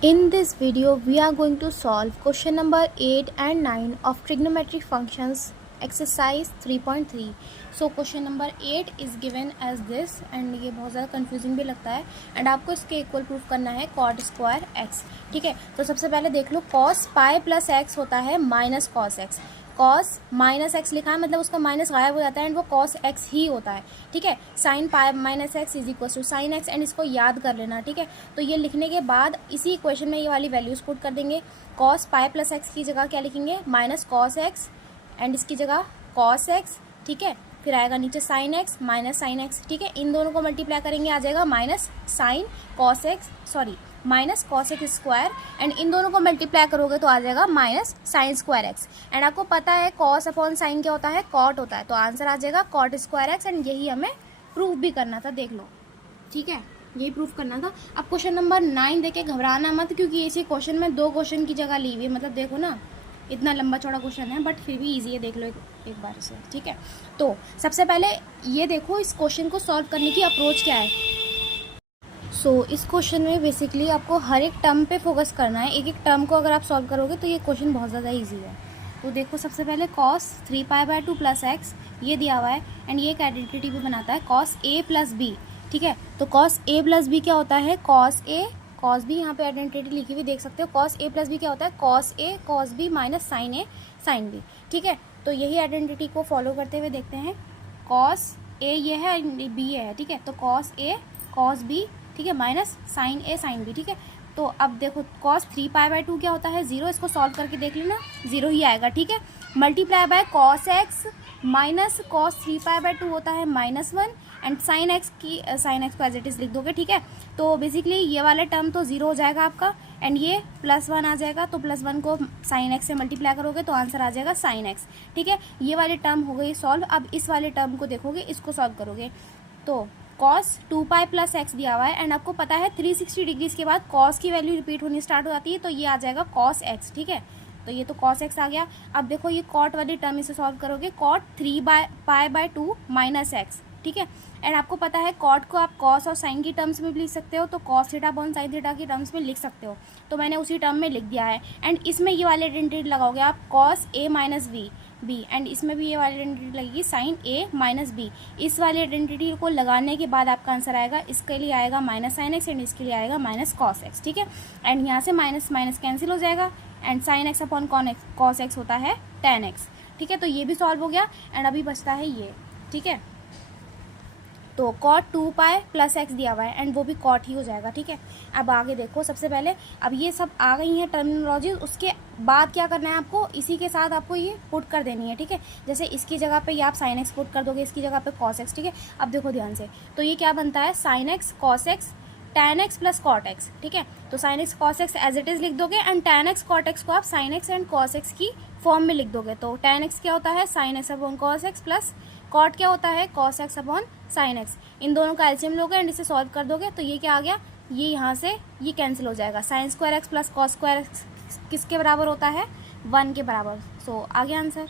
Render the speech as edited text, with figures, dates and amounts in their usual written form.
In this video, we are going to solve question number 8 and 9 of trigonometric functions exercise 3.3. So question number 8 is given as this and ये बहुत ज़्यादा confusing भी लगता है and आपको इसके equal proof करना है cot स्क्वायर x. ठीक है, तो सबसे पहले देख लो cos पाई प्लस x होता है minus cos x. cos minus x लिखा है मतलब उसका माइनस गायब हो जाता है एंड वो cos x ही होता है. ठीक है, sine pi minus x is equal to sine x and इसको याद कर लेना. ठीक है, तो ये लिखने के बाद इसी इक्वेशन में ये वाली वैल्यूज पुट कर देंगे. cos पाई प्लस एक्स की जगह क्या लिखेंगे, माइनस cos x एंड इसकी जगह cos x. ठीक है, फिर आएगा नीचे sine x minus sine x. ठीक है, इन दोनों को मल्टीप्लाई करेंगे आ जाएगा minus sine cos x minus cos x square and in दोनों को मल्टीप्लाई करोगे तो आ जाएगा minus sine square x. And आपको पता है कॉस अपॉन साइन क्या होता है, कॉट होता है, तो आंसर आ जाएगा कॉट स्क्वायर एक्स एंड यही हमें प्रूफ भी करना था. देख लो, ठीक है, यही प्रूफ करना था. अब क्वेश्चन नंबर 9 देखे घबराना मत, क्योंकि इसी क्वेश्चन में 2 क्वेश्चन की जगह ली हुई है. मतलब देखो ना, इतना लंबा चौड़ा क्वेश्चन है बट फिर भी इजी है. देख लो एक बार इसे. ठीक है, तो सबसे पहले ये देखो इस क्वेश्चन को सॉल्व करने की अप्रोच क्या है. इस क्वेश्चन में बेसिकली आपको हर एक टर्म पे फोकस करना है. एक एक टर्म को अगर आप सॉल्व करोगे तो ये क्वेश्चन बहुत ज़्यादा ईजी है. तो देखो सबसे पहले cos 3π/2 प्लस एक्स ये दिया हुआ है एंड ये एक आइडेंटिटी भी बनाता है cos a प्लस बी. ठीक है, तो cos a प्लस बी क्या होता है, cos a cos b, यहाँ पे आइडेंटिटी लिखी हुई देख सकते हो. cos a प्लस बी क्या होता है, cos a cos b minus sine a sine b. ठीक है, तो यही आइडेंटिटी को फॉलो करते हुए देखते हैं. cos a ये है, b है. ठीक है, तो cos a cos b, ठीक है, minus sine a sine b. ठीक है, तो अब देखो cos 3π/2 क्या होता है, 0. इसको सॉल्व करके देख लेना, 0 ही आएगा. ठीक है, multiply by cos x minus cos 3π/2 होता है -1 एंड साइन एक्स को एज इट इज़ लिख दोगे. ठीक है, तो बेसिकली ये वाला टर्म तो 0 हो जाएगा आपका एंड ये +1 आ जाएगा. तो +1 को साइन एक्स से मल्टीप्लाई करोगे तो आंसर आ जाएगा साइन एक्स. ठीक है, ये वाले टर्म हो गई सॉल्व. अब इस वाले टर्म को देखोगे, इसको सॉल्व करोगे तो cos 2π प्लस एक्स दिया हुआ है एंड आपको पता है 360 डिग्रीज के बाद cos की वैल्यू रिपीट होनी स्टार्ट हो जाती है, तो ये आ जाएगा cos x. ठीक है, तो ये तो cos x आ गया. अब देखो ये cot वाली टर्म इसे सॉल्व करोगे, cot 3π/2 माइनस एक्स. ठीक है, एंड आपको पता है cot को आप cos और sin की टर्म्स में भी लिख सकते हो, तो cos theta upon sin theta की टर्म्स में लिख सकते हो, तो मैंने उसी टर्म में लिख दिया है. एंड इसमें ये वाले आइडेंटिटी लगाओगे आप cos a minus b and इसमें भी ये वाली आइडेंटिटी लगेगी sin a माइनस b. इस वाली आइडेंटिटी को लगाने के बाद आपका आंसर आएगा, इसके लिए आएगा माइनस साइन एक्स एंड इसके लिए आएगा माइनस कॉस एक्स. ठीक है, एंड यहाँ से माइनस माइनस कैंसिल हो जाएगा and sign x upon cos x होता है tan एक्स. ठीक है, तो ये भी सॉल्व हो गया एंड अभी बचता है ये. ठीक है, तो cot 2π प्लस एक्स दिया हुआ है एंड वो भी cot ही हो जाएगा. ठीक है, अब आगे देखो, सबसे पहले अब ये सब आ गई हैं टर्मिनोलॉजी. उसके बाद क्या करना है आपको, इसी के साथ आपको ये पुट कर देनी है. ठीक है, जैसे इसकी जगह पे ये आप साइन एक्स पुट कर दोगे, इसकी जगह पे cos x. ठीक है, अब देखो ध्यान से, तो ये क्या बनता है, sine x cos x tan x plus cot x. ठीक है, तो sine x cos x as it is लिख दोगे and tan x cot x को आप sine x and cos x की फॉर्म में लिख दोगे. तो tan x क्या होता है, sine x upon cos x plus cot क्या होता है, cos x upon sine x. इन दोनों का एलसीएम लोगे एंड इसे सॉल्व कर दोगे तो ये क्या आ गया, ये यहाँ से ये कैंसिल हो जाएगा. Sine square x plus cos square x किसके बराबर होता है, 1 के बराबर. सो आ गया आंसर.